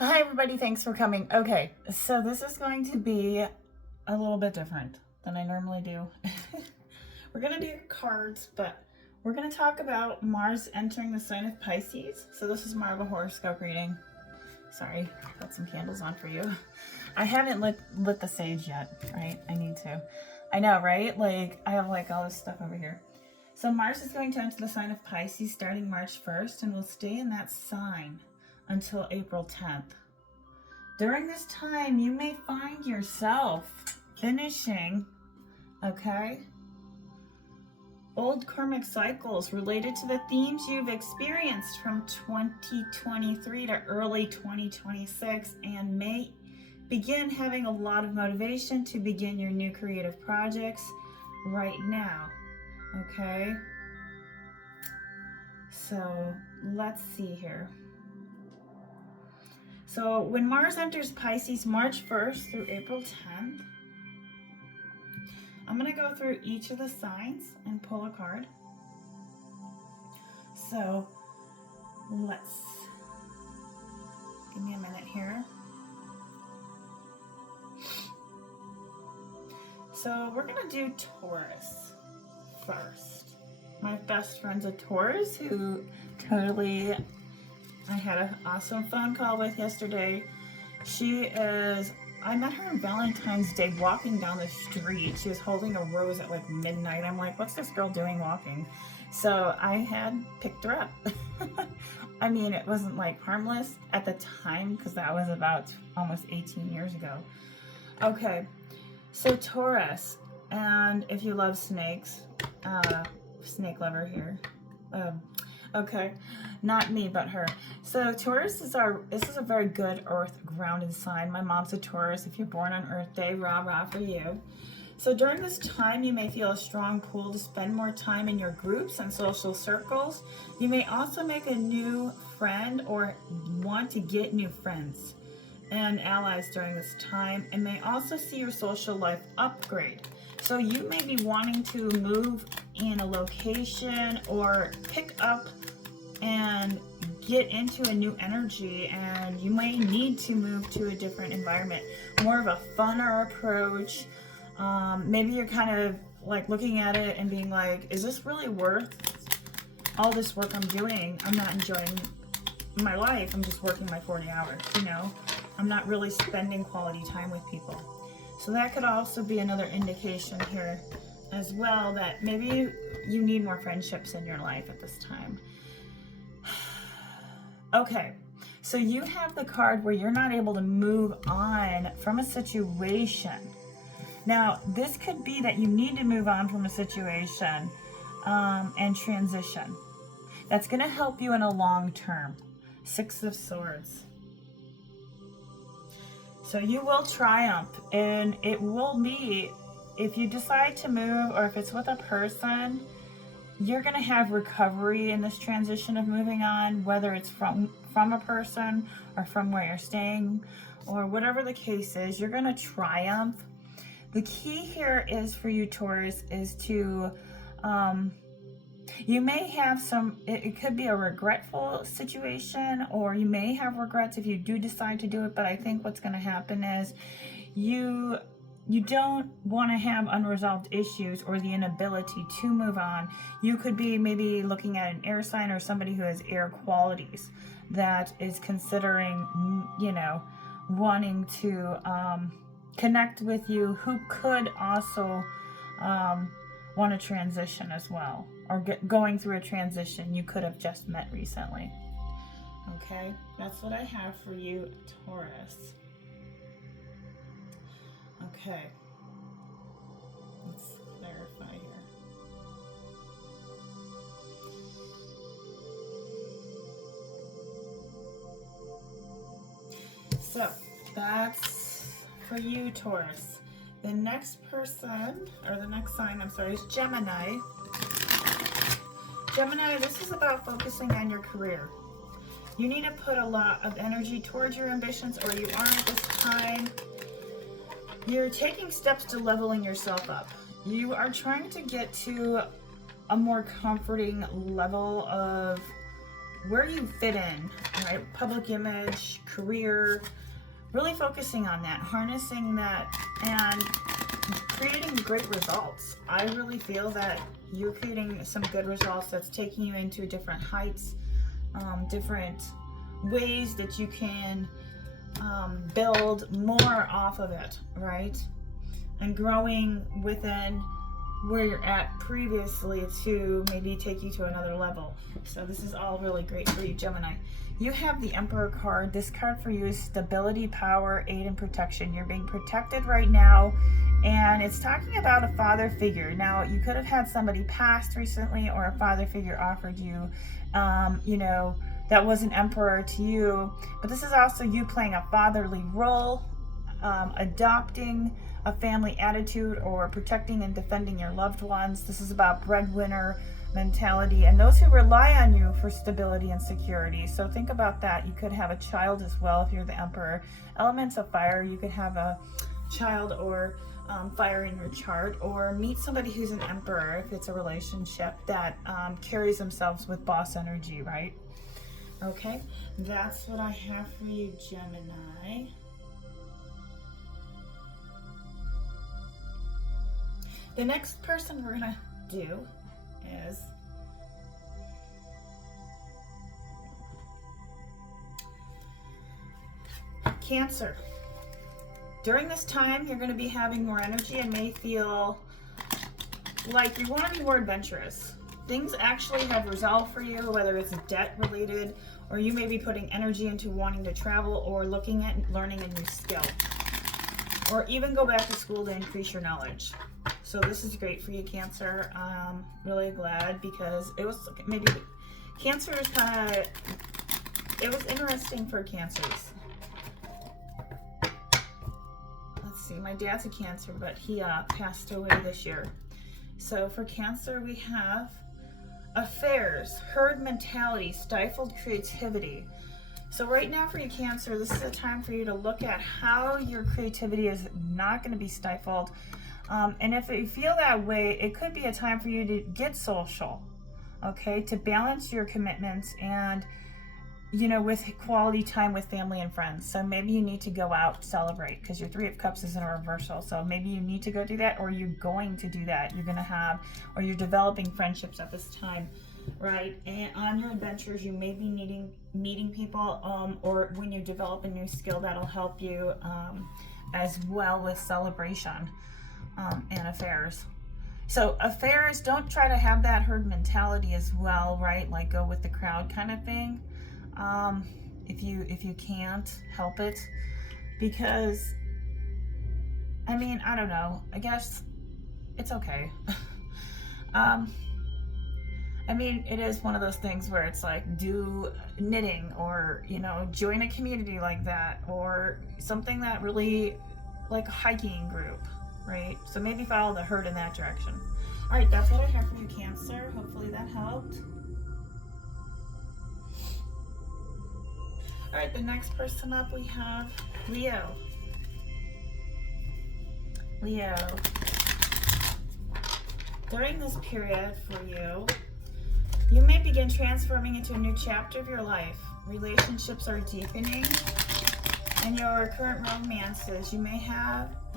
Hi everybody, thanks for coming. Okay, so this is going to be a little bit different than I normally do. We're gonna do cards, but we're gonna talk about Mars entering the sign of Pisces. So this is more of a horoscope reading. Sorry, put some candles on for you. I haven't lit the sage yet, right? I need to. I know, right? Like, I have like all this stuff over here. So Mars is going to enter the sign of Pisces starting March 1st and will stay in that sign until April 10th. During this time, you may find yourself finishing, old karmic cycles related to the themes you've experienced from 2023 to early 2026 and may begin having a lot of motivation to begin your new creative projects right now, okay? So let's see here. So when Mars enters Pisces March 1st through April 10th, I'm going to go through each of the signs and pull a card. So give me a minute here. So we're going to do Taurus first. My best friend's a Taurus who I had an awesome phone call with yesterday. I met her on Valentine's Day walking down the street. She was holding a rose at like midnight. I'm like, what's this girl doing walking? So I had picked her up. I mean, it wasn't like harmless at the time because that was about almost 18 years ago. Okay, so Taurus, and if you love snakes, snake lover here. Okay, not me, but her. So Taurus is this is a very good earth grounded sign. My mom's a Taurus. If you're born on Earth Day, rah rah for you. So during this time, you may feel a strong pull to spend more time in your groups and social circles. You may also make a new friend or want to get new friends and allies during this time, and may also see your social life upgrade. So you may be wanting to move in a location or pick up and get into a new energy, and you may need to move to a different environment, more of a funner approach. Maybe you're kind of like looking at it and being like, is this really worth all this work I'm doing? I'm not enjoying my life. I'm just working my 40 hours, I'm not really spending quality time with people. So that could also be another indication here as well, that maybe you need more friendships in your life at this time. Okay, so you have the card where you're not able to move on from a situation. Now, this could be that you need to move on from a situation and transition. That's going to help you in a long term. 6 of Swords. So you will triumph, and it will be, if you decide to move or if it's with a person, you're going to have recovery in this transition of moving on, whether it's from a person or from where you're staying or whatever the case is. You're going to triumph. The key here is for you, Taurus, is to you may have it could be a regretful situation, or you may have regrets if you do decide to do it, but I think what's going to happen is you don't want to have unresolved issues or the inability to move on. You could be maybe looking at an air sign or somebody who has air qualities that is considering, wanting to connect with you, who could also want to transition as well, or going through a transition you could have just met recently. Okay, that's what I have for you, Taurus. Okay, let's clarify here. So that's for you, Taurus. The next person, or the next sign, is Gemini. Gemini, this is about focusing on your career. You need to put a lot of energy towards your ambitions, or you are at this time. You're taking steps to leveling yourself up. You are trying to get to a more comforting level of where you fit in, right? Public image, career, really focusing on that, harnessing that, and creating great results. I really feel that you're creating some good results that's taking you into different heights, different ways that you can build more off of it, right? And growing within where you're at previously to maybe take you to another level. So this is all really great for you, Gemini. You have the Emperor card. This card for you is stability, power, aid, and protection. You're being protected right now, and it's talking about a father figure. Now, you could have had somebody passed recently, or a father figure offered you, you know, that was an emperor to you, but this is also you playing a fatherly role, adopting a family attitude, or protecting and defending your loved ones. This is about breadwinner mentality and those who rely on you for stability and security. So think about that. You could have a child as well if you're the emperor. Elements of fire, you could have a child or fire in your chart, or meet somebody who's an emperor if it's a relationship that carries themselves with boss energy, right? Okay, that's what I have for you, Gemini. The next person we're gonna do is Cancer. During this time, you're going to be having more energy and may feel like you want to be more adventurous. Things actually have resolved for you, whether it's debt related, or you may be putting energy into wanting to travel or looking at learning a new skill, or even go back to school to increase your knowledge. So this is great for you, Cancer. Really glad, because it was maybe Cancer is kind of, it was interesting for Cancers. Let's see, my dad's a Cancer, but he passed away this year. So for Cancer, we have affairs, herd mentality, stifled creativity. So right now for you, Cancer, this is a time for you to look at how your creativity is not going to be stifled. And if you feel that way, it could be a time for you to get social, okay, to balance your commitments and, you know, with quality time with family and friends. So maybe you need to go out, celebrate, because your Three of Cups is in a reversal. So maybe you need to go do that, or you're going to do that. You're going to have, or you're developing friendships at this time, right? And on your adventures, you may be meeting people, or when you develop a new skill, that'll help you as well with celebration. And affairs. So affairs, don't try to have that herd mentality as well, right? Like go with the crowd kind of thing. If you can't help it, because I mean, I don't know, I guess it's okay. I mean, it is one of those things where it's like, do knitting, or, you know, join a community like that, or something that really, like a hiking group, right? So maybe follow the herd in that direction. All right, that's what I have for you, Cancer. Hopefully that helped. All right, the next person up, we have Leo. Leo. During this period for you, you may begin transforming into a new chapter of your life. Relationships are deepening, and your current romances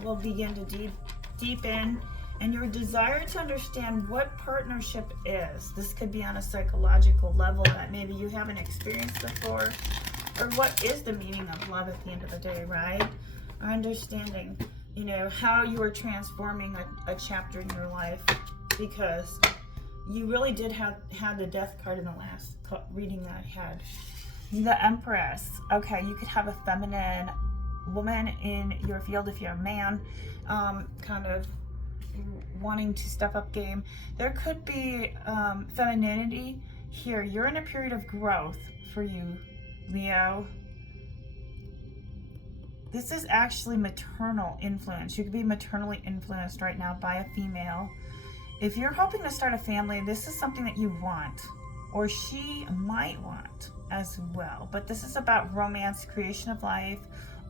will begin to deepen, and your desire to understand what partnership is. This could be on a psychological level that maybe you haven't experienced before, or what is the meaning of love at the end of the day, right? Or understanding, you know, how you are transforming a chapter in your life, because you really did have the Death card in the last reading that I had. The Empress. Okay, you could have a feminine woman in your field if you're a man, kind of wanting to step up game. There could be femininity here. You're in a period of growth for you, Leo. This is actually maternal influence. You could be maternally influenced right now by a female. If you're hoping to start a family, this is something that you want, or she might want as well. But this is about romance, creation of life,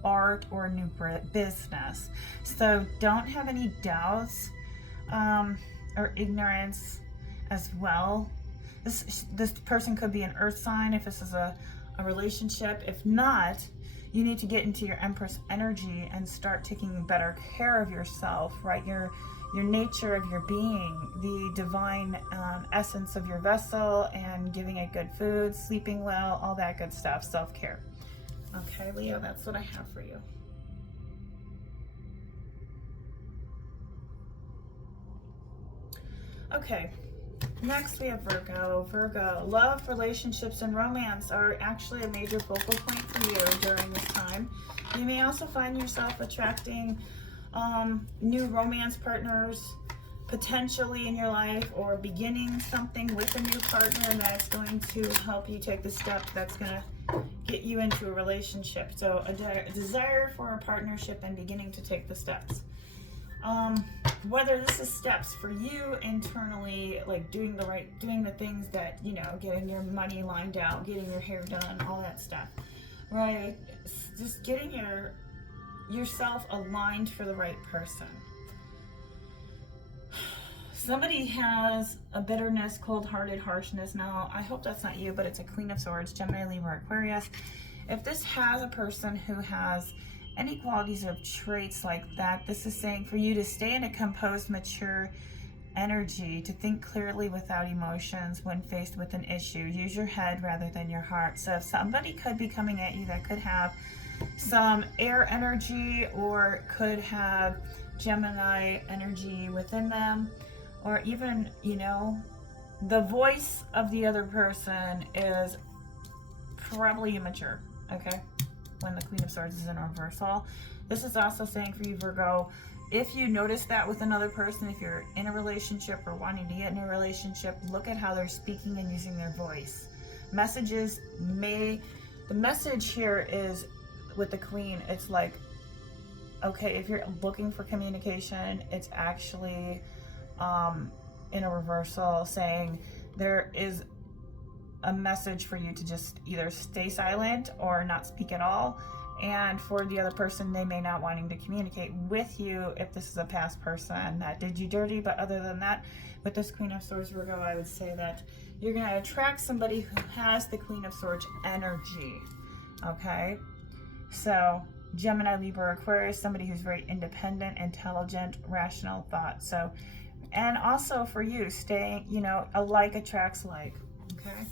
art, or a new business. So don't have any doubts or ignorance as well. This person could be an earth sign if this is a relationship. If not, you need to get into your Empress energy and start taking better care of yourself, right? Your nature of your being, the divine essence of your vessel, and giving it good food, sleeping well, all that good stuff, self-care. Okay, Leo, that's what I have for you. Okay, next we have Virgo. Virgo, love, relationships, and romance are actually a major focal point for you during this time. You may also find yourself attracting new romance partners potentially in your life, or beginning something with a new partner that's going to help you take the step that's going to get you into a relationship. So a desire for a partnership and beginning to take the steps. Whether this is steps for you internally, like doing the things that, you know, getting your money lined out, getting your hair done, all that stuff, right? Just getting yourself aligned for the right person. Somebody has a bitterness, cold-hearted, harshness. Now, I hope that's not you, but it's a Queen of Swords, Gemini, Libra, Aquarius. If this has a person who has any qualities or traits like that, this is saying for you to stay in a composed, mature energy, to think clearly without emotions when faced with an issue. Use your head rather than your heart. So if somebody could be coming at you that could have some air energy, or could have Gemini energy within them, or even, you know, the voice of the other person is probably immature, okay, when the Queen of Swords is in reversal. This is also saying for you, Virgo, if you notice that with another person, if you're in a relationship or wanting to get in a relationship, look at how they're speaking and using their voice. The message here is with the Queen, it's like, okay, if you're looking for communication, it's actually in a reversal, saying there is a message for you to just either stay silent or not speak at all. And for the other person, they may not wanting to communicate with you if this is a past person that did you dirty. But other than that, with this Queen of Swords, Virgo, I would say that you're going to attract somebody who has the Queen of Swords energy. Okay, so Gemini, Libra, Aquarius, somebody who's very independent, intelligent, rational thought. So, and also for you, staying, you know, a like attracts like, okay?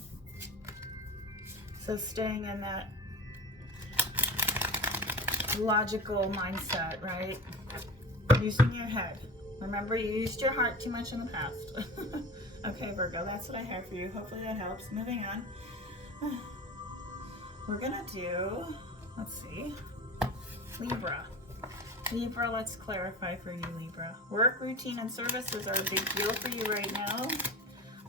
So staying in that logical mindset, right? Using your head. Remember, you used your heart too much in the past. Okay, Virgo, that's what I have for you. Hopefully that helps. Moving on. We're gonna do, let's see, Libra. Libra, let's clarify for you, Libra. Work, routine, and services are a big deal for you right now.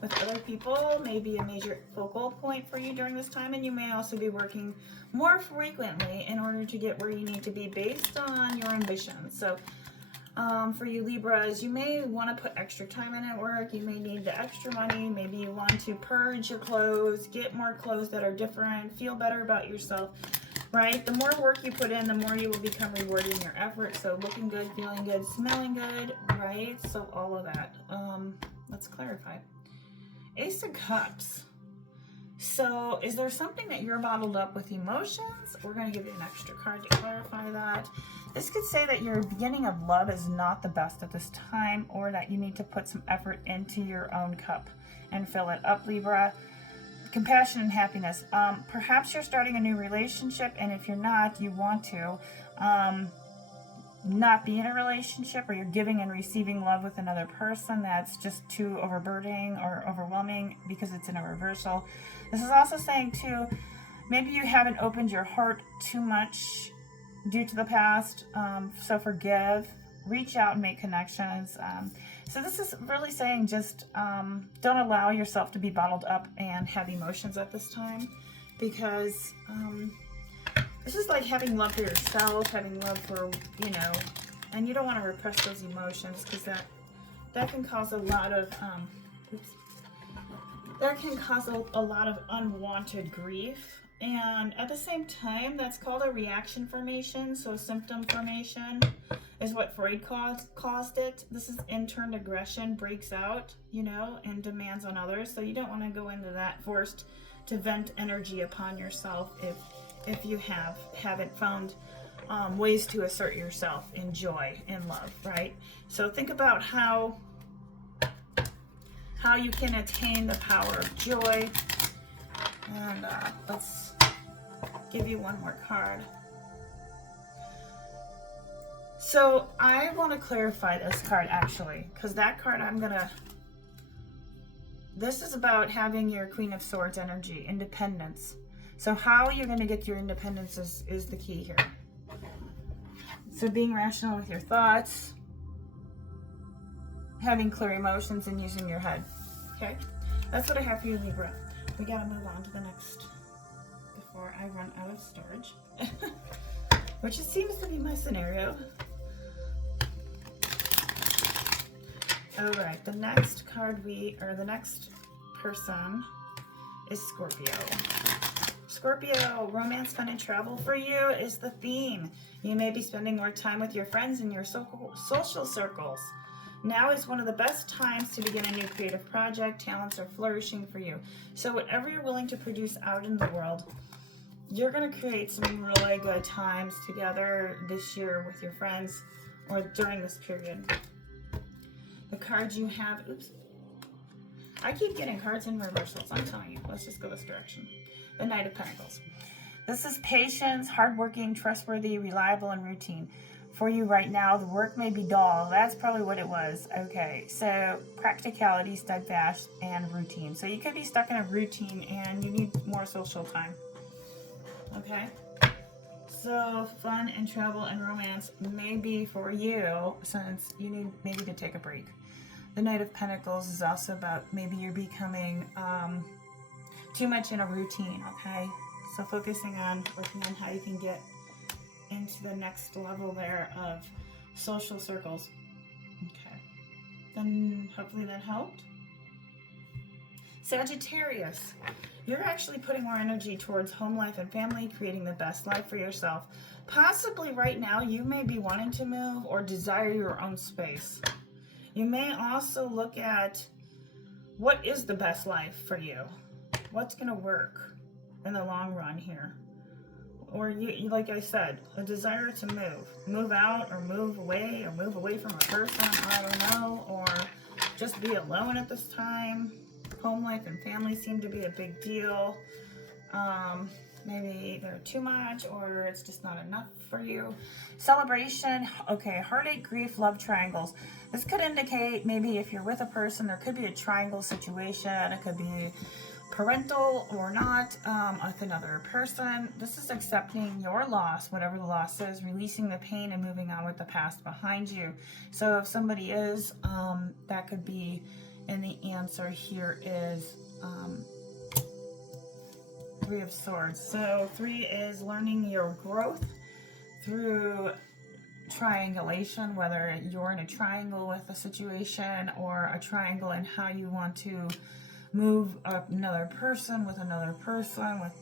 With other people, may be a major focal point for you during this time, and you may also be working more frequently in order to get where you need to be based on your ambitions. So for you Libras, you may want to put extra time in at work. You may need the extra money. Maybe you want to purge your clothes, get more clothes that are different, feel better about yourself, right? The more work you put in, the more you will become rewarded in your effort. So looking good, feeling good, smelling good, right? So all of that. Let's clarify. Ace of Cups. So is there something that you're bottled up with emotions? We're going to give you an extra card to clarify that. This could say that your beginning of love is not the best at this time, or that you need to put some effort into your own cup and fill it up, Libra. Compassion and happiness. Perhaps you're starting a new relationship, and if you're not, you want to not be in a relationship, or you're giving and receiving love with another person that's just too overburdening or overwhelming because it's in a reversal. This is also saying too, maybe you haven't opened your heart too much due to the past, so forgive, reach out and make connections. So this is really saying just don't allow yourself to be bottled up and have emotions at this time, because this is like having love for yourself, having love for, you know, and you don't want to repress those emotions, because that can cause a lot of that can cause a lot of unwanted grief And at the same time, that's called a reaction formation. So symptom formation is what Freud caused it. This is interned aggression, breaks out, you know, and demands on others. So you don't want to go into that forced to vent energy upon yourself if you haven't found ways to assert yourself in joy and love, right? So think about how you can attain the power of joy. And let's give you one more card. So I want to clarify this card actually, because that card this is about having your Queen of Swords energy, independence. So how you're going to get your independence is the key here. So being rational with your thoughts, having clear emotions, and using your head. Okay? That's what I have for you, Libra. We got to move on to the next before I run out of storage. Which it seems to be my scenario. Alright, the next card the next person is Scorpio. Scorpio, romance, fun, and travel for you is the theme. You may be spending more time with your friends in your social circles. Now is one of the best times to begin a new creative project. Talents are flourishing for you. So whatever you're willing to produce out in the world, you're going to create some really good times together this year with your friends or during this period. The cards you have, oops. I keep getting cards in reversals, I'm telling you. Let's just go this direction. The Knight of Pentacles. This is patience, hardworking, trustworthy, reliable, and routine. For you right now, the work may be dull. That's probably what it was. Okay, so practicality, steadfast, and routine. So you could be stuck in a routine and you need more social time. Okay? So fun and travel and romance may be for you since you need maybe to take a break. The Knight of Pentacles is also about maybe you're becoming too much in a routine, okay? So focusing on working on how you can get into the next level there of social circles. Okay. Then hopefully that helped. Sagittarius. You're actually putting more energy towards home life and family, creating the best life for yourself. Possibly right now you may be wanting to move or desire your own space. You may also look at what is the best life for you. What's going to work in the long run here? Or you, like I said, a desire to move out or move away from a person, I don't know, or just be alone at this time. Home life and family seem to be a big deal. Maybe they're too much or it's just not enough for you. Celebration, okay, heartache, grief, love triangles. This could indicate maybe if you're with a person, there could be a triangle situation. It could be parental or not, with another person. This is accepting your loss, whatever the loss is, releasing the pain and moving on with the past behind you. So if somebody is, that could be, and the answer here is Three of Swords. So 3 is learning your growth through triangulation, whether you're in a triangle with a situation or a triangle in how you want to move another person with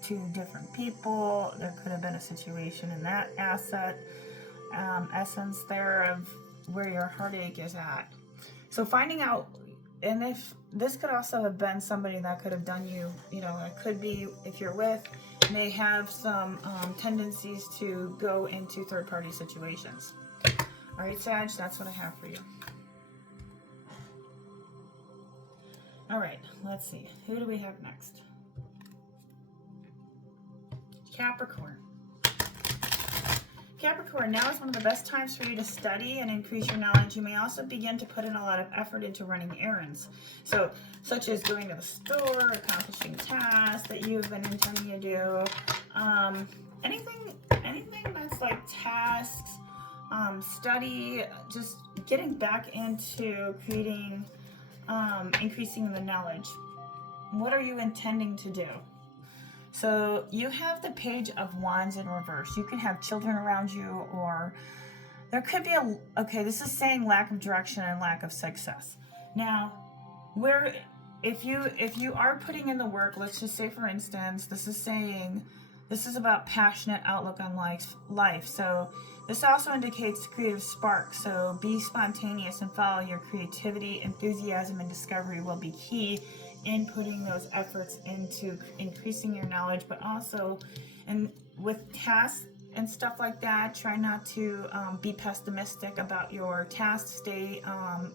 2 different people. There could have been a situation in that essence there of where your heartache is at. So finding out, and if this could also have been somebody that could have done you, you know, it could be if you're with, may have some tendencies to go into third-party situations. All right, Sag, that's what I have for you. All right, let's see. Who do we have next? Capricorn. Capricorn, now is one of the best times for you to study and increase your knowledge. You may also begin to put in a lot of effort into running errands. So, such as going to the store, accomplishing tasks that you've been intending to do. Anything that's like tasks, study, just getting back into creating, increasing the knowledge. What are you intending to do? So you have the Page of Wands in reverse. You can have children around you, or there could be okay, this is saying lack of direction and lack of success. Now, if you are putting in the work, let's just say for instance, this is saying This is about passionate outlook on life. So this also indicates creative spark. So be spontaneous and follow your creativity. Enthusiasm and discovery will be key in putting those efforts into increasing your knowledge, but also with tasks and stuff like that, try not to be pessimistic about your tasks. Stay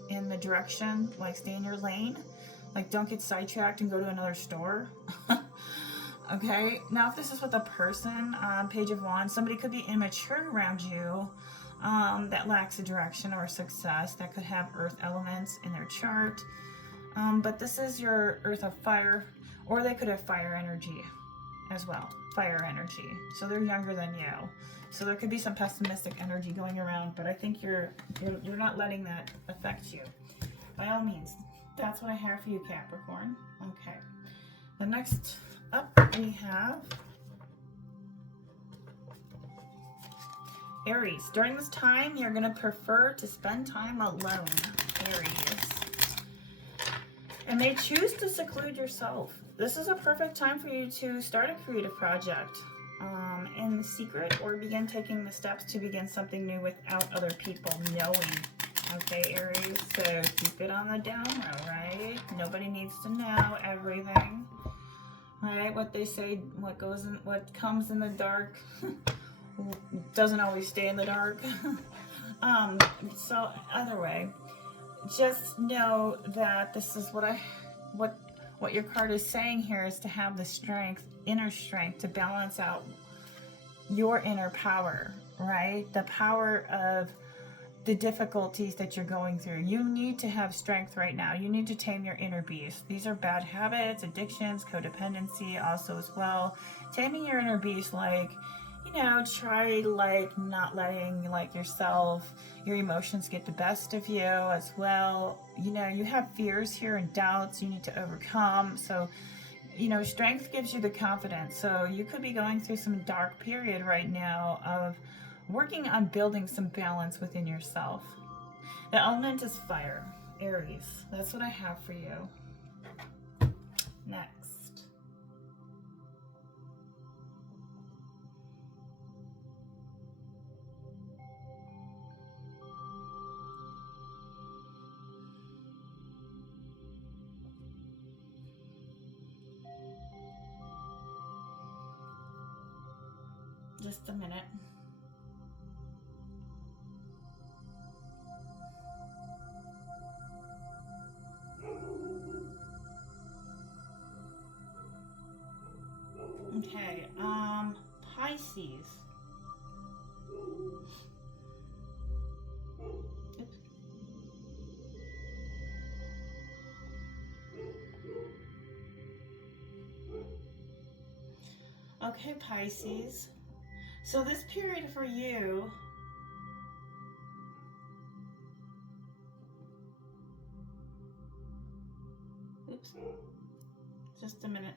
in the direction, like stay in your lane. Like don't get sidetracked and go to another store. Okay, now if this is with a person, Page of Wands, somebody could be immature around you that lacks a direction or success, that could have earth elements in their chart. But this is your earth of fire, or they could have fire energy as well, fire energy. So they're younger than you. So there could be some pessimistic energy going around, but I think you're not letting that affect you. By all means, that's what I have for you, Capricorn. Okay, the next up we have Aries. During this time, you're going to prefer to spend time alone, Aries, and may choose to seclude yourself. This is a perfect time for you to start a creative project in secret, or begin taking the steps to begin something new without other people knowing. Okay, Aries, so keep it on the down low, right? Nobody needs to know everything. Right, what they say, what comes in the dark doesn't always stay in the dark. So either way, just know that this is what your card is saying here is to have the strength, inner strength, to balance out your inner power, right? The power of the difficulties that you're going through. You need to have strength right now. You need to tame your inner beast. These are bad habits, addictions, codependency also as well. Taming your inner beast, like, try like not letting like yourself, your emotions get the best of you as well. You have fears here and doubts you need to overcome. So, strength gives you the confidence. So you could be going through some dark period right now of working on building some balance within yourself. The element is fire, Aries. That's what I have for you. Next. Just a minute. Okay, Pisces. Oops. Okay, Pisces. So this period for you, oops, just a minute.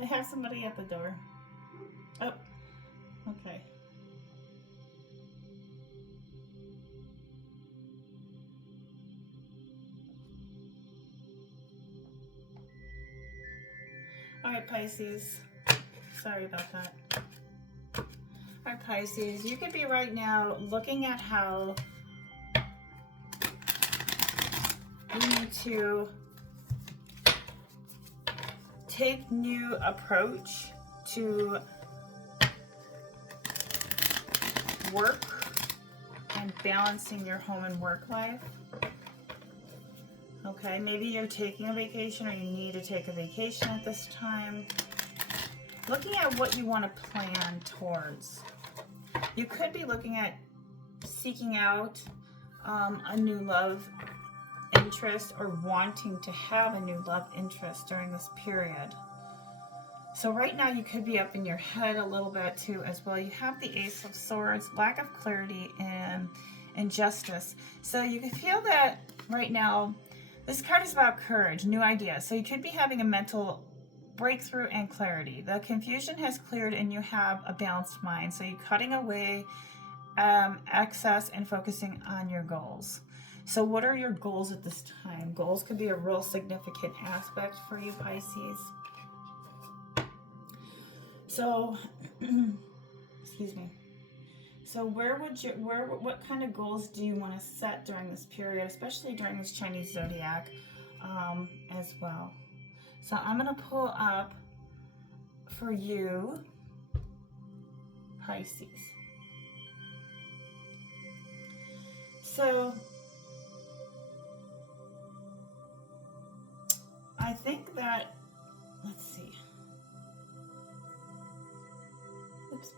I have somebody at the door. Oh, okay. All right, Pisces. Sorry about that. All right, Pisces. You could be right now looking at how you need to take new approach to work and balancing your home and work life. Okay, maybe you're taking a vacation or you need to take a vacation at this time. Looking at what you want to plan towards. You could be looking at seeking out a new love interest, or wanting to have a new love interest during this period. So right now you could be up in your head a little bit too as well. You have the Ace of Swords, lack of clarity and injustice. So you can feel that right now. This card is about courage, new ideas. So you could be having a mental breakthrough and clarity. The confusion has cleared and you have a balanced mind. So you're cutting away excess and focusing on your goals. So what are your goals at this time? Goals could be a real significant aspect for you, Pisces. So, excuse me. So what kind of goals do you want to set during this period, especially during this Chinese zodiac as well? So I'm going to pull up for you, Pisces. So I think that, let's see. Oops.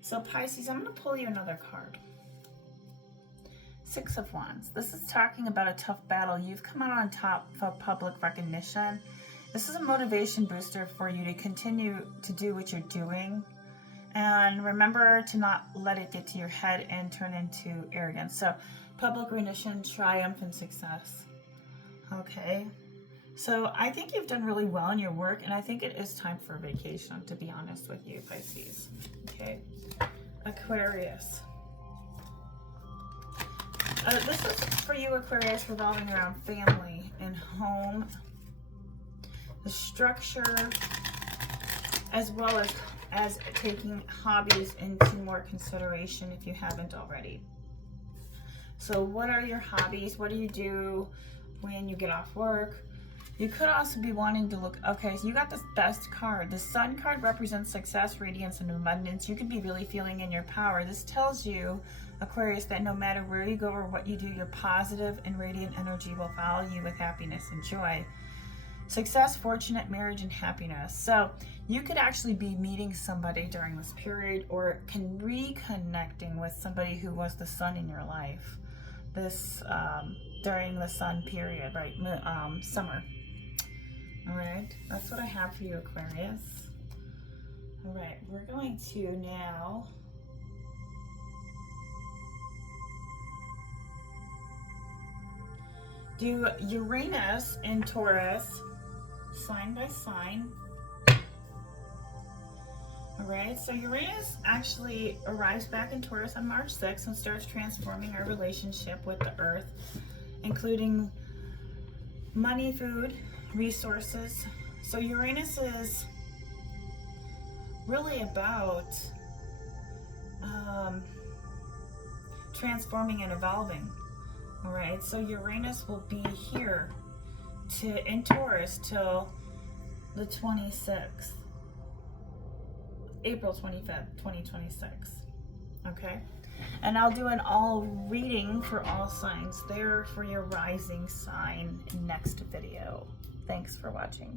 So Pisces, I'm going to pull you another card. Six of Wands. This is talking about a tough battle. You've come out on top for public recognition. This is a motivation booster for you to continue to do what you're doing. And remember to not let it get to your head and turn into arrogance. So public recognition, triumph, and success. Okay. So I think you've done really well in your work, and I think it is time for a vacation, to be honest with you, Pisces. Okay. Aquarius. This is for you, Aquarius, revolving around family and home, the structure, as well as taking hobbies into more consideration if you haven't already. So what are your hobbies? What do you do when you get off work? You could also be wanting to look, okay, so you got this best card. The Sun card represents success, radiance, and abundance. You could be really feeling in your power. This tells you, Aquarius, that no matter where you go or what you do, your positive and radiant energy will follow you with happiness and joy. Success, fortunate, marriage, and happiness. So you could actually be meeting somebody during this period, or reconnecting with somebody who was the sun in your life. This during the sun period, right? Summer. All right, that's what I have for you, Aquarius. All right, we're going to now do Uranus and Taurus, sign by sign. All right, so Uranus actually arrives back in Taurus on March 6th and starts transforming our relationship with the Earth, including money, food, resources. So Uranus is really about transforming and evolving. All right, so Uranus will be here in Taurus till the 26th, April 25th, 2026. Okay, and I'll do an all reading for all signs there for your rising sign next video. Thanks for watching.